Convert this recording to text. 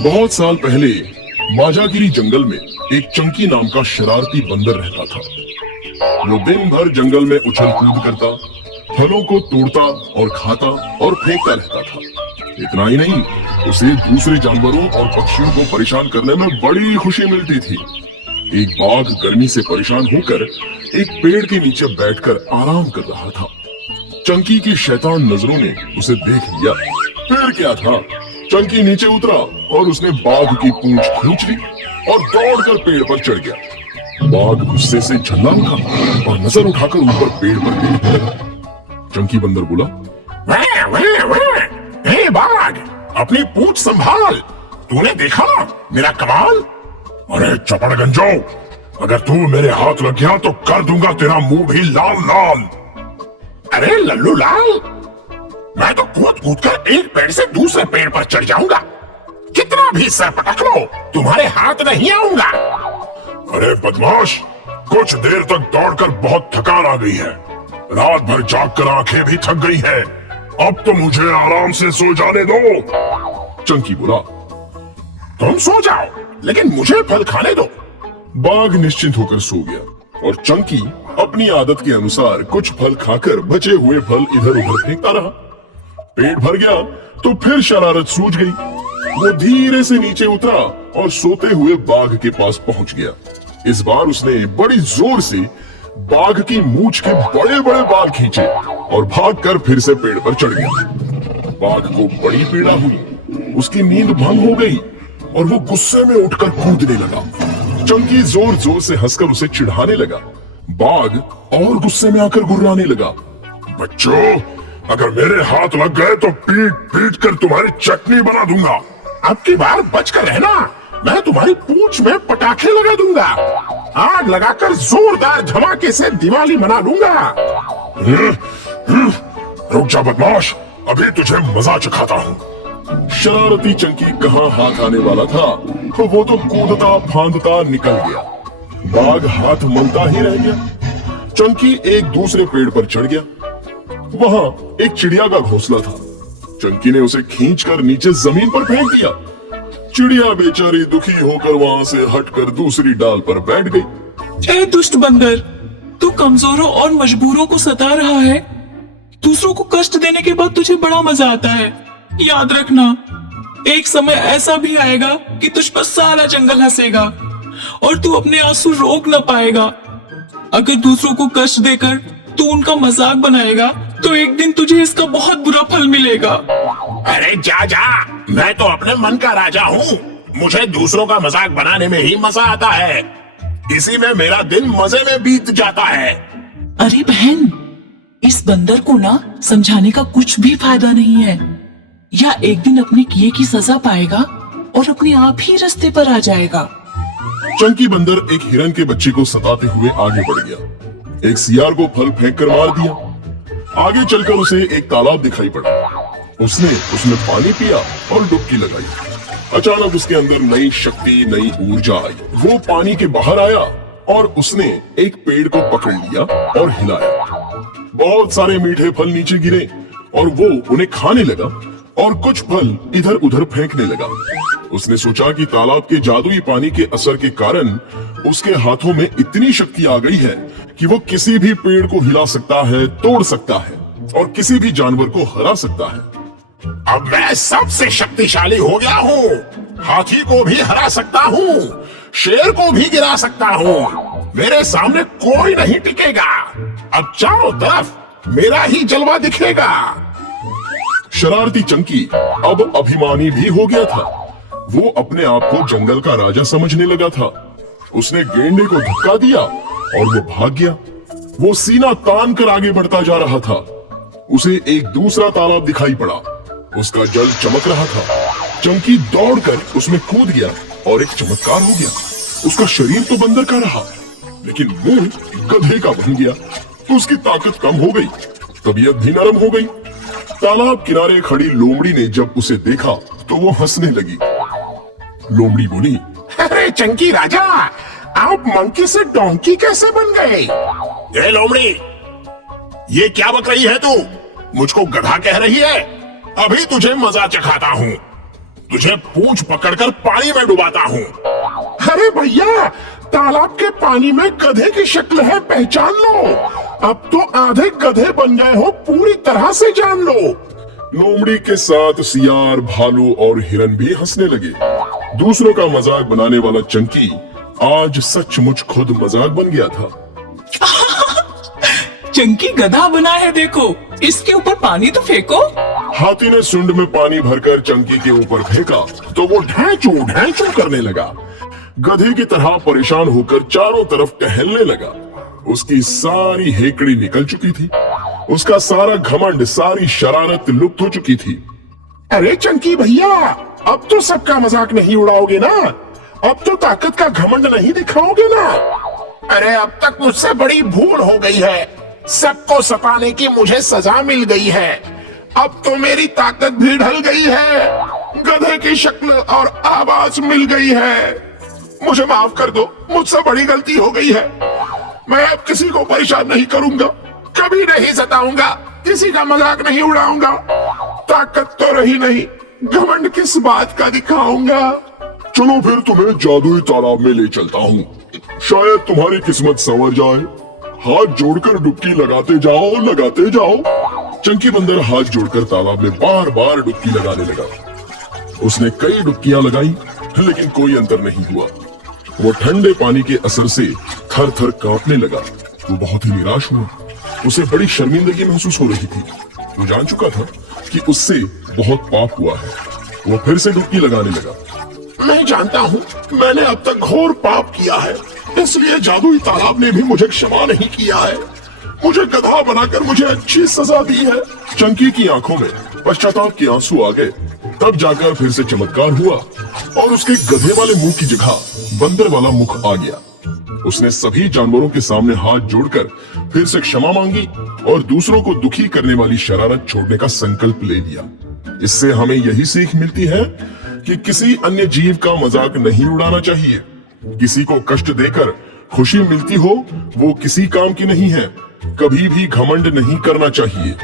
बहुत साल पहले माजागिरी जंगल में एक चंकी नाम का शरारती बंदर रहता था। वो दिन भर जंगल में उछल कूद करता, फलों को तोड़ता और खाता और फेंकता रहता था। इतना ही नहीं, उसे दूसरे जानवरों और पक्षियों को परेशान करने में बड़ी खुशी मिलती थी। एक बाघ गर्मी से परेशान होकर एक पेड़ के नीचे बैठकर आराम कर रहा था। चंकी की शैतान नजरों ने उसे देख लिया। फिर क्या था, चंकी नीचे उतरा और उसने बाघ की पूंछ खींच ली और दौड़कर पेड़ पर चढ़ गया। बाघ गुस्से से झल्ला उठा और नजर उठाकर ऊपर पेड़ पर देखने लगा। चंकी बंदर बोला, वह, वह, वह। हे बाघ, अपनी पूंछ संभाल। तूने देखा मेरा कमाल? अरे चपड़ गंजो, अगर तू मेरे हाथ लग गया तो कर दूंगा तेरा मुंह भी लाल लाल। अरे लल्लू लाल, मैं तो कूद कूद कर एक पेड़ से दूसरे पेड़ पर चढ़ जाऊंगा। कितना भी सर पटक लो, तुम्हारे हाथ नहीं आऊंगा। अरे बदमाश, कुछ देर तक दौड़कर बहुत थकान आ गई है। रात भर जागकर आंखें भी थक गई हैं। अब तो मुझे आराम से सो जाने दो। चंकी बोला, तुम सो जाओ, लेकिन मुझे फल खाने दो। बाघ निश्चिंत होकर सो गया और चंकी अपनी आदत के अनुसार कुछ फल खाकर बचे हुए फल इधर उधर फेंकता रहा। पेट भर गया तो फिर शरारत सूझ गई। वो धीरे से नीचे उतरा और सोते हुए बाघ के पास पहुंच गया। इस बार उसने बड़ी जोर से बाघ की मूंछ के बड़े बड़े बाल खींचे और भागकर फिर से पेड़ पर चढ़ गया। बाघ को बड़ी पीड़ा हुई, उसकी नींद भंग हो गई और वो गुस्से में उठकर कूदने लगा। चंकी जोर जोर से हंसकर उसे चिढ़ाने लगा। बाघ और गुस्से में आकर गुर्राने लगा। बच्चों, अगर मेरे हाथ लग गए तो पीट पीट कर तुम्हारी चटनी बना दूंगा। अब की बार बच कर रहना, मैं तुम्हारी पूंछ में पटाखे लगा दूंगा। आग लगाकर जोरदार धमाके से दिवाली मना लूंगा। रुक जा बदमाश, अभी तुझे मजा चखाता हूँ। शरारती चंकी कहाँ हाथ आने वाला था, वो तो कूदता फांदता निकल गया। बाघ हाथ मलता ही रह गया। चंकी एक दूसरे पेड़ पर चढ़ गया। वहां एक चिड़िया का घोंसला था। चंकी ने उसे खींचकर नीचे जमीन पर फेंक दिया। चिड़िया बेचारी दुखी होकर वहां से हटकर दूसरी डाल पर बैठ गई। ए दुष्ट बंदर, तू कमजोरों और मजबूरों को सता रहा है। दूसरों को कष्ट देने के बाद तुझे बड़ा मजा आता है। याद रखना, एक समय ऐसा भी आएगा कि तुझ पर सारा जंगल हंसेगा और तू अपने आंसू रोक न पाएगा। अगर दूसरों को कष्ट देकर तू उनका मजाक बनाएगा तो एक दिन तुझे इसका बहुत बुरा फल मिलेगा। अरे जा जा, मैं तो अपने मन का राजा हूँ। मुझे दूसरों का मजाक बनाने में ही मजा आता है। इसी में मेरा दिन मजे में बीत जाता है। अरे बहन, इस बंदर को ना समझाने का कुछ भी फायदा नहीं है। या एक दिन अपने किए की सजा पाएगा और अपने आप ही रास्ते पर आ जाएगा। चंकी बंदर एक हिरन के बच्चे को सताते हुए आगे बढ़ गया। एक सियार को फल फेंक कर मार दिया। आगे चलकर उसे एक तालाब दिखाई पड़ा। उसने उसमें पानी पिया और डुबकी लगाई। अचानक उसके अंदर नई शक्ति, नई ऊर्जा आई। वो पानी के बाहर आया और उसने एक पेड़ को पकड़ लिया और हिलाया। बहुत सारे मीठे फल नीचे गिरे और वो उन्हें खाने लगा और कुछ फल इधर उधर फेंकने लगा। उसने सोचा कि तालाब के जादुई पानी के असर के कारण उसके हाथों में इतनी शक्ति आ गई है कि वो किसी भी पेड़ को हिला सकता है, तोड़ सकता है और किसी भी जानवर को हरा सकता है। अब मैं सबसे शक्तिशाली हो गया हूँ। हाथी को भी हरा सकता हूँ, शेर को भी गिरा सकता हूँ। मेरे सामने कोई नहीं टिकेगा। अब चारों तरफ मेरा ही जलवा दिखेगा। शरारती चंकी अब अभिमानी भी हो गया था। वो अपने आप को जंगल का राजा समझने लगा था। उसने गेंडे को धक्का दिया और वो भाग गया। वो सीना तान कर आगे बढ़ता जा रहा था। उसे एक दूसरा तालाब दिखाई पड़ा। उसका जल चमक रहा था। चंकी दौड़कर उसमें कूद गया और एक चमत्कार हो गया। उसका शरीर तो बंदर का रहा, लेकिन मुंह गधे का बन गया। उसकी ताकत कम हो गई, तबीयत भी नरम हो गई। तालाब किनारे खड़ी लोमड़ी ने जब उसे देखा तो वो हंसने लगी। लोमड़ी बोली, अरे चंकी राजा, आप मंकी से डोंकी कैसे बन गए? ये लोमड़ी, ये क्या बक रही है तू? मुझको गधा कह रही है? अभी तुझे मजा चखाता हूँ। तुझे पूंछ पकड़कर पानी में डुबाता हूँ। अरे भैया, तालाब के पानी में गधे की शक्ल है, पहचान लो। अब तो आधे गधे बन गए हो, पूरी तरह से जान लो। लोमड़ी के साथ सियार, भालू और हिरन भी हंसने लगे। दूसरों का मजाक बनाने वाला चंकी आज सचमुच खुद मजाक बन गया था। चंकी गधा बना है, देखो इसके ऊपर पानी तो फेंको। हाथी ने सुंड में पानी भरकर चंकी के ऊपर फेंका तो वो ढैंचू ढैंचू करने लगा। गधे की तरह परेशान होकर चारों तरफ टहलने लगा। उसकी सारी हेकड़ी निकल चुकी थी। उसका सारा घमंड, सारी शरारत लुप्त हो चुकी थी। अरे चंकी भैया, अब तो सबका मजाक नहीं उड़ाओगे ना? अब तो ताकत का घमंड नहीं दिखाओगे ना? अरे अब तक मुझसे बड़ी भूल हो गई है। सबको सताने की मुझे सजा मिल गई है। अब तो मेरी ताकत भी ढल गई है। गधे की शक्ल और आवाज मिल गई है। मुझे माफ कर दो, मुझसे बड़ी गलती हो गई है। मैं अब किसी को परेशान नहीं करूंगा, कभी नहीं सताऊंगा, किसी का मजाक नहीं उड़ाऊंगा। ताकत तो रही नहीं, घमंड किस बात का दिखाऊंगा। चलो फिर तुम्हें जादुई तालाब में ले चलता हूँ, शायद तुम्हारी किस्मत संवर जाए। हाथ जोड़कर डुबकी लगाते जाओ, लगाते जाओ। चंकी बंदर हाथ जोड़कर तालाब में बार बार डुबकी लगाने लगा। उसने कई डुबकियां लगाई, लेकिन कोई अंतर नहीं हुआ। वो ठंडे पानी के असर से थर थर कांपने लगा। वो बहुत ही निराश हुआ। उसे बड़ी शर्मिंदगी महसूस हो रही थी। वो जान चुका था कि उससे बहुत पाप हुआ है। वो फिर से डुबकी लगाने लगा। मैं जानता हूँ मैंने अब तक घोर पाप किया है, इसलिए जादुई तालाब ने भी मुझे क्षमा नहीं किया है। मुझे गधा बनाकर मुझे अच्छी सजा दी है। चंकी की आंखों में पश्चाताप के आंसू आ गए। तब जाकर फिर से चमत्कार हुआ और उसके गधे वाले मुंह की जगह बंदर वाला मुख आ गया। उसने सभी जानवरों के सामने हाथ जोड़कर फिर से क्षमा मांगी और दूसरों को दुखी करने वाली शरारत छोड़ने का संकल्प ले लिया। इससे हमें यही सीख मिलती है कि किसी अन्य जीव का मजाक नहीं उड़ाना चाहिए। किसी को कष्ट देकर खुशी मिलती हो, वो किसी काम की नहीं है। कभी भी घमंड नहीं करना चाहिए।